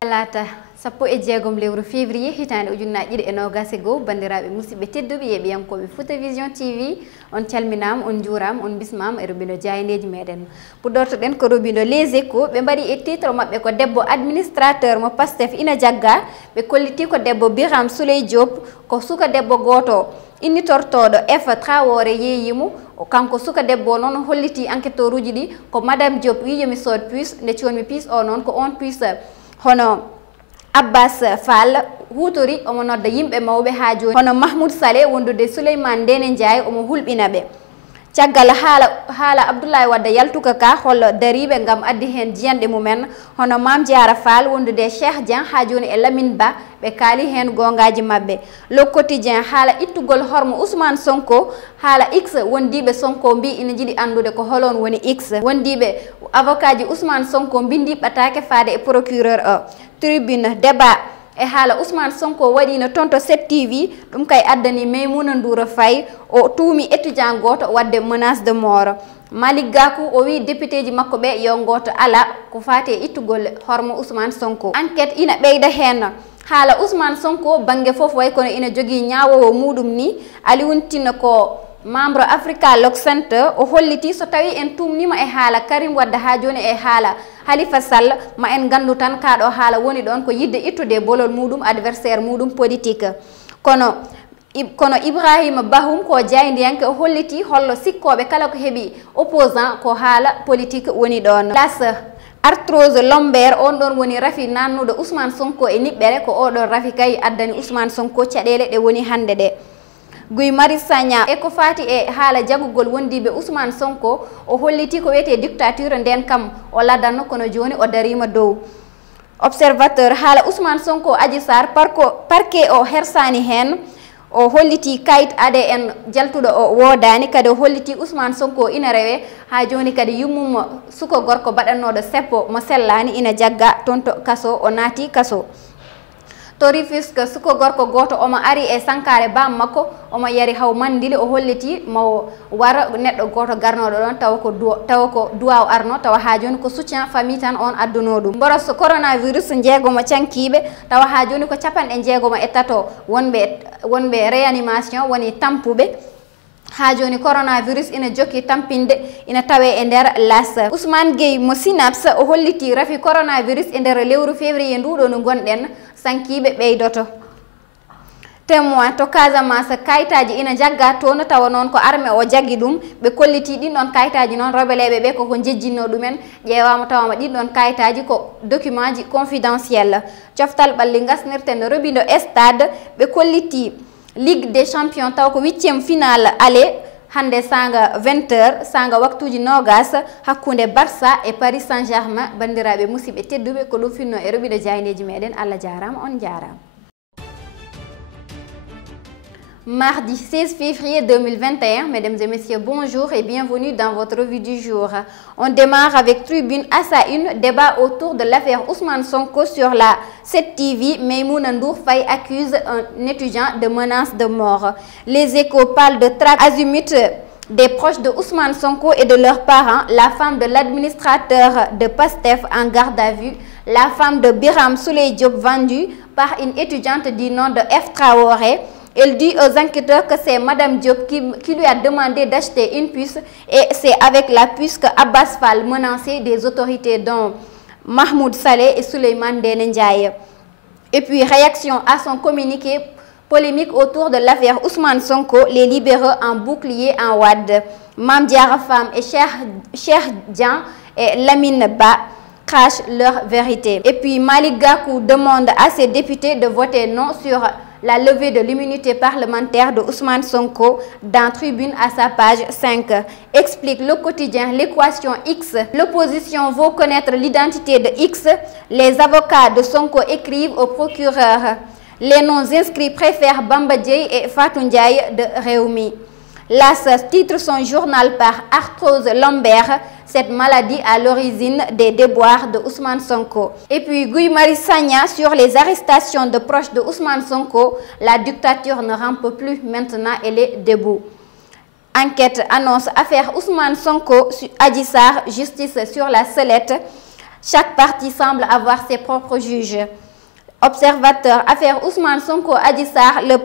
Talata sappo e jeegom lewru février hitande ujunnaje ɗiɗi e nogas e goho bandiraɓe musidɓe tedduɓe yeɓiyankoɓe Fouta Vision TV on calminama on juurama on bismama e robindo jayneji meɗen puɗɗortoɗen ko robindo Les Échos ɓe mbaɗi e titre mabɓe ko debbo administrateur mo Pastef ina jagga ɓe kolliti ko debbo Biram Souleye Diop ko suka debbo goto innitortoɗo F Traoré yeeyimo kanko suka debbo noon holliti enquêteur uji ɗi ko madame Diop wi yomi sood puce nde conmi puce o noon ko on puce hono Abbas Fall hutori omo nodda yimɓe mawɓe ha joni hono Mahmoud Saleh wondude Souleymane Ndéné Ndiaye omo hulɓina ɓe caggal haala Abdoulaye Wade yaltuka ka hollo dariɓe gam addi hen jiyanɗe mumen hono Mame Diarra Fall wondude Cheikh Dieng ha joni e Lamine Ba ɓe kaali hen gongaji mabɓe Le Quotidien haala ittugol hormo Ousmane Sonko haala X wondiɓe Sonko mbi ina jiiɗi andude ko holon woni X wondiɓe avocat ji Ousmane Sonko bindi ɓatake faade e procureur o tribune débat e haala Ousmane Sonko waɗino tonto 7TV ɗum kay addani Maymouna Ndoura Faye o tuumi étudiant goto wadde menace de mort Malick Gakou o wi député ji makko ɓe yo goto ala ko fati e ittugol hormo Ousmane Sonko enquête ina ɓeyda hen haala Ousmane Sonko banggue foof way kono ina jogui ñawowo muɗum ni Alioune Tine ko membre Africa Lock Center o holliti so tawi en tumnima e haala Karim Wade ha joni e haala Halifa Sall ma en gandu tan kaɗo haala woni ɗon ko yidde ittude bolol muɗum adversaire muɗum politique kono Ibrahima Bahum ko jaydiyanke o holliti hollo sikkoɓe kala ko heeɓi opposant ko haala politique woni ɗon las arthrose lombaire on ɗon woni rafi nannuɗo Ousmane Sonko e niɓɓere ko oɗon rafi kay addani Ousmane Sonko caɗele ɗe woni hande ɗe Guy Marius Sagna e ko fati e haala jagugol wondiɓe Ousmane Sonko o holliti ko wiyete dictature nden kam o ladanno kono joni o darima dow observateur haala Ousmane Sonko Adji Sarr parquet o hersani hen o holliti kayit ADN jaltuɗo o wodani kadi o holliti Ousmane Sonko ina rewe ha joni kadi yummum suko gorko baɗannoɗo seppo mo sellani ina jagga tonto kaso o naati kaso to Rufisque suko gorko goto omo ari e sankare bam makko omo yari haw mandili o holliti mo wara neɗɗo goto garnoɗo ɗon tawa ko duwaw arno tawa ha joni ko soutien famille tan on adduno ɗum boros coronavirus jeegomo cankiɓe tawa ha joni ko capanɗe jeegomo e tato wonɓe réanimation woni tampuɓe ha joni coronavirus ina jokki tampinde ina tawe e nder las Ousmane Gueye mo Synaps o holliti rafi coronavirus e nder lewru février nduɗo no gonɗen sankiɓe ɓeydoto témoin to Casamance kayitaji ina jagga toon tawa noon ko armé o jaggi ɗum ɓe kolliti ɗin ɗon kayitaji noon rebeleɓe ɓe koko jejjinno ɗumen ƴewama tawama ɗin ɗon kayitaji ko document ji confidentiel coftal ɓalli gasnirten robindo stade ɓe kolliti Ligue des Champions taw ko 8e finale aller hande sanga 20h sanga waktuji nogas hakkunde Barça et Paris Saint-Germain bandiraɓe musidɓe tedduɓe ko ɗum finno e robindo jayneji meɗen Allah jarama on jarama. Mardi 16 février 2021, mesdames et messieurs, bonjour et bienvenue dans votre revue du jour. On démarre avec Tribune à sa une, débat autour de l'affaire Ousmane Sonko sur la 7TV. Maymouna Ndour Faye accuse un étudiant de menace de mort. Les Échos parlent de traque azimut des proches de Ousmane Sonko et de leurs parents, la femme de l'administrateur de Pastef en garde à vue, la femme de Biram Souleye Diop vendue par une étudiante du nom de F Traoré. Elle dit aux enquêteurs que c'est Madame Diop qui lui a demandé d'acheter une puce et c'est avec la puce que Abbas Fall menaçait des autorités dont Mahmoud Saleh et Souleymane Ndéné Ndiaye. Et puis réaction à son communiqué polémique autour de l'affaire Ousmane Sonko, les libéraux en bouclier en Wade. Mame Diarra Fam et Cheikh Dieng et Lamine Ba crachent leur vérité. Et puis Malick Gakou demande à ses députés de voter non sur la levée de l'immunité parlementaire de Ousmane Sonko dans Tribune à sa page 5. Explique Le Quotidien l'équation X. L'opposition veut connaître l'identité de X. Les avocats de Sonko écrivent au procureur. Les non-inscrits préfèrent Bamba Dièye et Fatou Ndiaye de Rewmi. L'As titre son journal par arthrose lombaire, cette maladie à l'origine des déboires de Ousmane Sonko. Et puis Guy Marius Sagna sur les arrestations de proches de Ousmane Sonko, la dictature ne rampe plus, maintenant elle est debout. Enquête annonce affaire Ousmane Sonko, Adji Sarr, justice sur la sellette. Chaque partie semble avoir ses propres juges. Observateur, affaire Ousmane Sonko Adji Sarr, le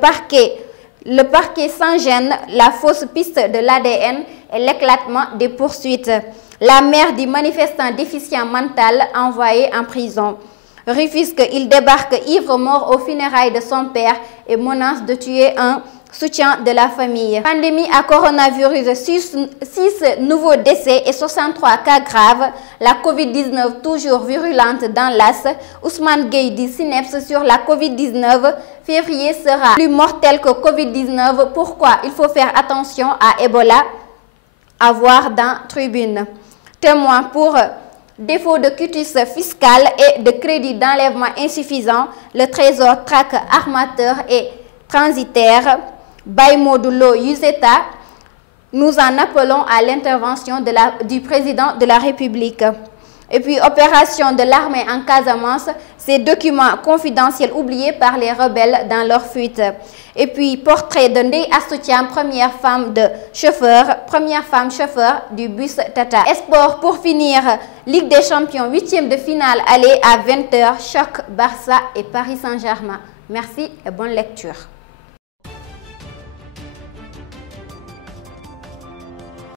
parquet sans gêne, la fausse piste de l'ADN et l'éclatement des poursuites. La mère du manifestant déficient mental envoyé en prison. Rufisque, il débarque ivre mort aux funérailles de son père et menace de tuer un soutien de la famille. Pandémie à coronavirus, 6 nouveaux décès et 63 cas graves. La Covid-19 toujours virulente dans l'As. Ousmane Gueye dit synapse sur la Covid-19. Février sera plus mortel que Covid-19. Pourquoi? Il faut faire attention à Ebola. À voir dans Tribune. Témoin pour défaut de quitus fiscal et de crédit d'enlèvement insuffisant. Le Trésor traque armateur et transitaire. Baïmodulo Yuseta, nous en appelons à l'intervention du président de la République. Et puis, opération de l'armée en Casamance, ces documents confidentiels oubliés par les rebelles dans leur fuite. Et puis, portrait de Ndeye Astou Thiam, première femme chauffeur du bus Tata. Sport pour finir, Ligue des Champions, 8e de finale, aller à 20 h, choc Barça et Paris Saint-Germain. Merci et bonne lecture.